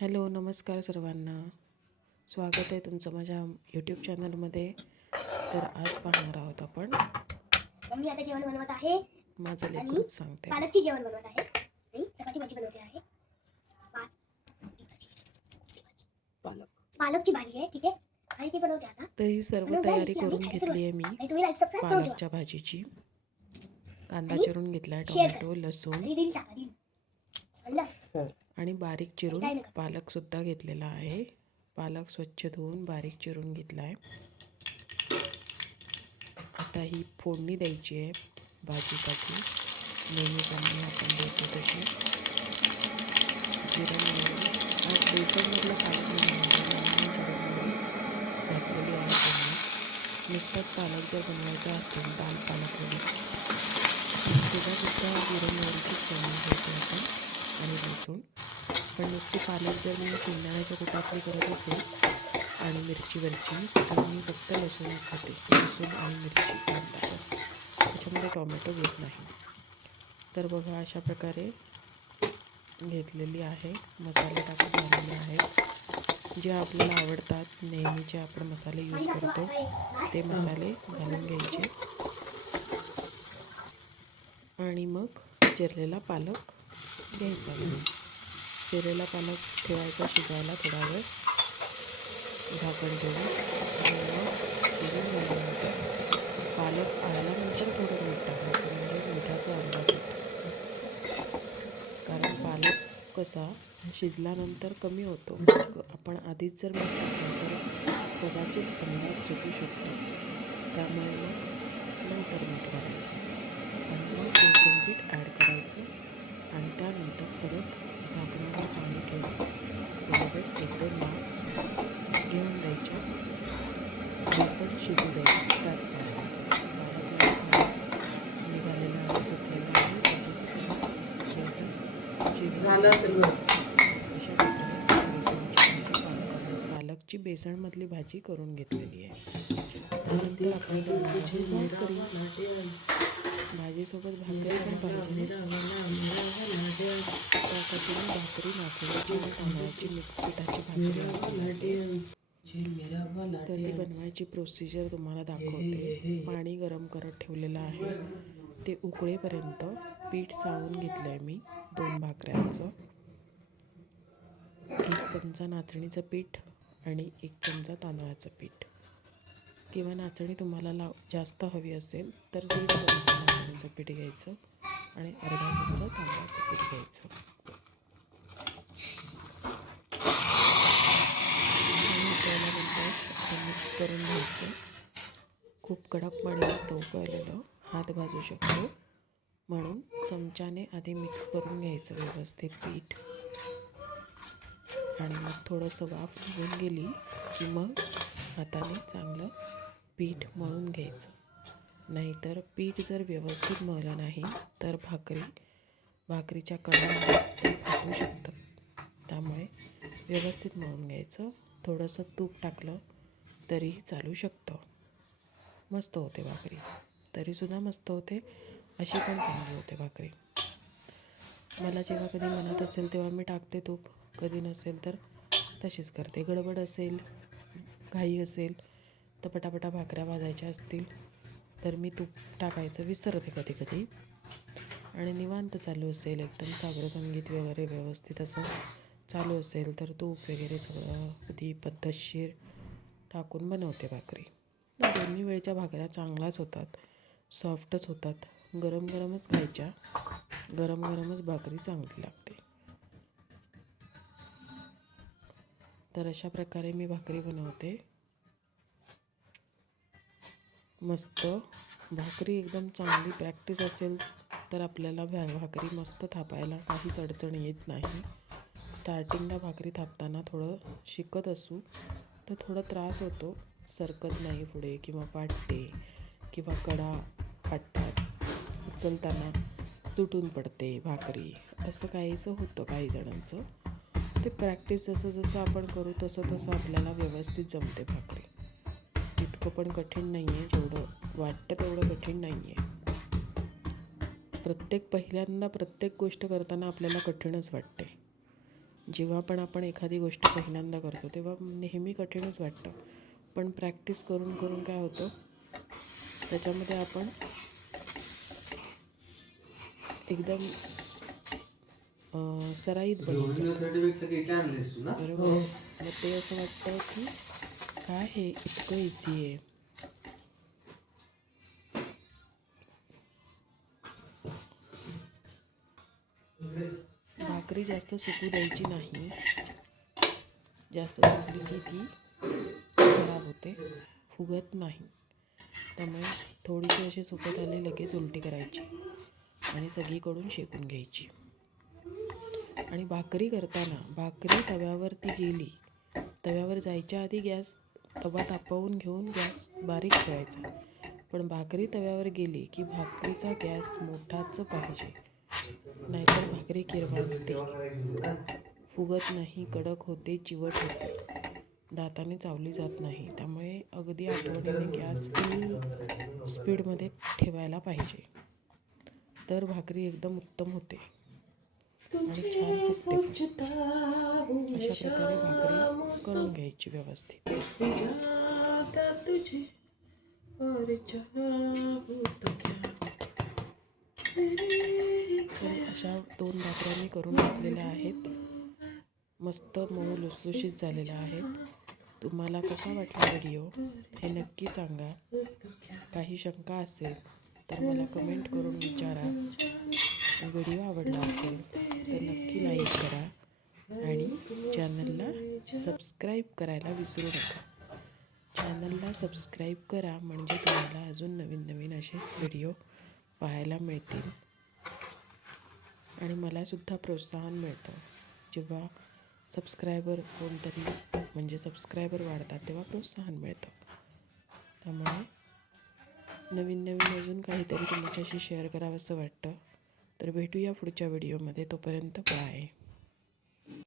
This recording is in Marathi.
हॅलो, नमस्कार सर्वांना. स्वागत आहे तुमचं माझ्या यूट्यूब चॅनलमध्ये. तर आज पाहणार आहोत आपण. मम्मी आता जेवण बनवत आहे. माझं लेकरूच सांगते. पालकची जेवण बनवत आहे आणि चपाती भाजी बनवते आहे. पालकची भाजी आहे, ठीक आहे. आणि ती बनवते आता. तर ही सर्व तयारी करून घेतली आहे मी पालकच्या भाजीची. कांदा चिरून घेतला, टोमॅटो, लसूण आणि बारीक चिरून पालक सुद्धा घेतलेला आहे. पालक स्वच्छ धुवून बारीक चिरून घेतला आहे. आता ही फोडणी द्यायची आहे भाजीसाठी. नेहमीप्रमाणे आपण देतो तशी. जिरं मोहरी आज बेसनमधलं पालक घातलेली आहे फोडणी. नुसताच पालक जर बनवायचा असेल दाल पालक वगैरे सुद्धा जिरं मोहरीची फोडणी घ्यायची आपण आणि लसूण. पण नुसती पालक जर मी शेंगदाण्याच्या कुटातली करत असेल आणि मिरची तर मी फक्त लसूणच खाते. लसूण आणि मिरची कांदा बस, त्याच्यामध्ये टोमॅटो घेत नाही. तर बघा अशा प्रकारे घेतलेली आहे. मसाले टाकून झालेले आहेत. जे आपल्याला आवडतात नेहमीचे आपण मसाले यूज करतो ते मसाले घालून घ्यायचे आणि मग चिरलेला पालक घ्यायचा. चिरलेला पालक ठेवायचा शिजायला थोडा वेळ झाकण ठेवून. शिजून झाल्यानंतर पालक आल्यानंतर थोडं मीठ टाकायचं, म्हणजे मिठाचा अंदाज येतो. कारण पालक कसा शिजल्यानंतर कमी होतो. आपण आधीच जर मीठ टाकलं तर कदाचित अंदाज चुकू शकतो. त्यामुळे मग नंतर मीठ घालायचं आणि मग बेसन पीठ ॲड करायचं आणि त्यानंतर परत झाकणावर पाणी ठेवून थोडं 1-2 वाफ घेऊन द्यायच्या. बेसन शिजू द्यायचं त्याच पाण्यात. निघालेलं आहे, सुटलेलं आहे, त्याच्यात बेसन शिजून अशा प्रकारे पालकची बेसनमधली भाजी करून घेतलेली आहे. त्यानंतर आपण भाजीसोबत भाकरी पण पाहिजे. त्यासाठी मी भाकरी नाचणीची आणि तांदळाची मिक्स पिठाची भाकरी तर ती बनवायची प्रोसिजर तुम्हाला दाखवते. पाणी गरम करत ठेवलेलं आहे. ते उकळेपर्यंत पीठ चाळून घेतलं आहे मी 2 भाकऱ्यांचं. 1 चमचा नाचणीचं पीठ आणि 1 चमचा तांदळाचं पीठ. किंवा नाचणी तुम्हाला जास्त हवी असेल तर 1.5 चमचा नाचणीचं पीठ घ्यायचं आणि अर्धा चमचा तांदळाचं पीठ घ्यायचं. मिक्स करून घ्यायचं. खूप कडक पाणी असतं उकळलेलं, हात भाजू शकतो, म्हणून चमच्याने आधी मिक्स करून घ्यायचं व्यवस्थित पीठ. आणि मग थोडंसं वाफ निघून गेली की मग हाताने चांगलं पीठ मळून घ्यायचं. नाहीतर पीठ जर व्यवस्थित मळलं नाही तर भाकरीच्या कडा फुटू शकतात. त्यामुळे व्यवस्थित मळून घ्यायचं. थोडंसं तूप टाकलं तरीही चालू शकतं. मस्त होते भाकरी. तरीसुद्धा मस्त होते, अशी पण चांगली होते भाकरी. मला जेव्हा कधी मनात असेल तेव्हा मी टाकते तूप, कधी नसेल तर तशीच करते. गडबड असेल, घाई असेल तर पटापटा भाकऱ्या भाजायच्या असतील तर मी तूप टाकायचं विसरते कधी कधी. आणि निवांत चालू असेल, एकदम सागर संगीत वगैरे व्यवस्थित असं चालू असेल तर तूप वगैरे सगळं कधी पद्धतशीर टाकून बनवते भाकरी. दोन्ही वेळच्या भाकऱ्या चांगल्याच होतात, सॉफ्टच होतात. गरम गरमच खायच्या, गरम गरमच भाकरी चांगली लागते. तर अशा प्रकारे मी भाकरी बनवते. मस्त भाकरी एकदम चांगली प्रॅक्टिस असेल तर आपल्याला भाकरी मस्त थापायला काहीच अडचण येत नाही. स्टार्टिंगला भाकरी थापताना थोडं शिकत असू तर थोडा त्रास होतो. सरकत नाही पुढे किंवा फाटते किंवा कडा फाटतात, उचलताना तुटून पडते भाकरी, असं काहीसं होतं काही जणांचं. ते प्रॅक्टिस जसं आपण करू तसं आपल्याला व्यवस्थित जमते भाकरी. इतकं पण कठीण नाही आहे, जेवढं वाटतं तेवढं कठीण नाही आहे. पहिल्यांदा प्रत्येक गोष्ट करताना आपल्याला कठीणच वाटते. जेव्हा पण आपण एखादी गोष्ट पहिल्यांदा करतो तेव्हा नेहमी कठीणच वाटतं, पण प्रॅक्टिस करून करून काय होतं, त्याच्यामध्ये आपण एकदम सराईत बनवतो. बरोबर. मग ते असं वाटतं की काय हे इतकं इझी आहे. भाकरी जास्त सुकू द्यायची नाही, जास्त सुकली की ती खराब होते, फुगत नाही. त्यामुळे थोडीशी अशी सुकत आली लगेच उलटी करायची आणि सगळीकडून शेकून घ्यायची. आणि भाकरी करताना भाकरी तव्यावरती गेली, तव्यावर जायच्या आधी तवा तापवून घेऊन गॅस बारीक ठेवायचा. पण भाकरी तव्यावर गेली की भाकरीचा गॅस मोठाच पाहिजे, नाहीतर भाकरी किरवाचते, फुगत नाही, कडक होते, चिवट होते, दाताने चावली जात नाही. त्यामुळे अगदी आठवणीने गॅस फुल स्पीडमध्ये ठेवायला पाहिजे, तर भाकरी एकदम उत्तम होते आणि छान फुगते. अशा प्रकारे भाकरी करून घ्यायची व्यवस्थित. तर अशा 2 भाकऱ्या मी करून घेतलेल्या आहेत. मस्त मऊ लुसलुशीत झालेल्या आहेत. तुम्हाला कसा वाटला व्हिडिओ हे नक्की सांगा. काही शंका असेल तर मला कमेंट करून विचारा. व्हिडिओ आवडला असेल तर नक्की लाईक करा आणि चॅनलला सबस्क्राईब करायला विसरू नका. चॅनलला सबस्क्राईब करा म्हणजे तुम्हाला अजून नवीन नवीन असेच व्हिडिओ पाहायला मिळतील आणि मलासुद्धा प्रोत्साहन मिळतं. जेव्हा सबस्क्रायबर कोणतरी म्हणजे सबस्क्रायबर वाढतात तेव्हा प्रोत्साहन मिळतं. त्यामुळे नवीन नवीन अजून काहीतरी तुमच्याशी शेअर करावंसं वाटतं. तर भेटूया पुढच्या व्हिडिओमध्ये. तोपर्यंत बाय.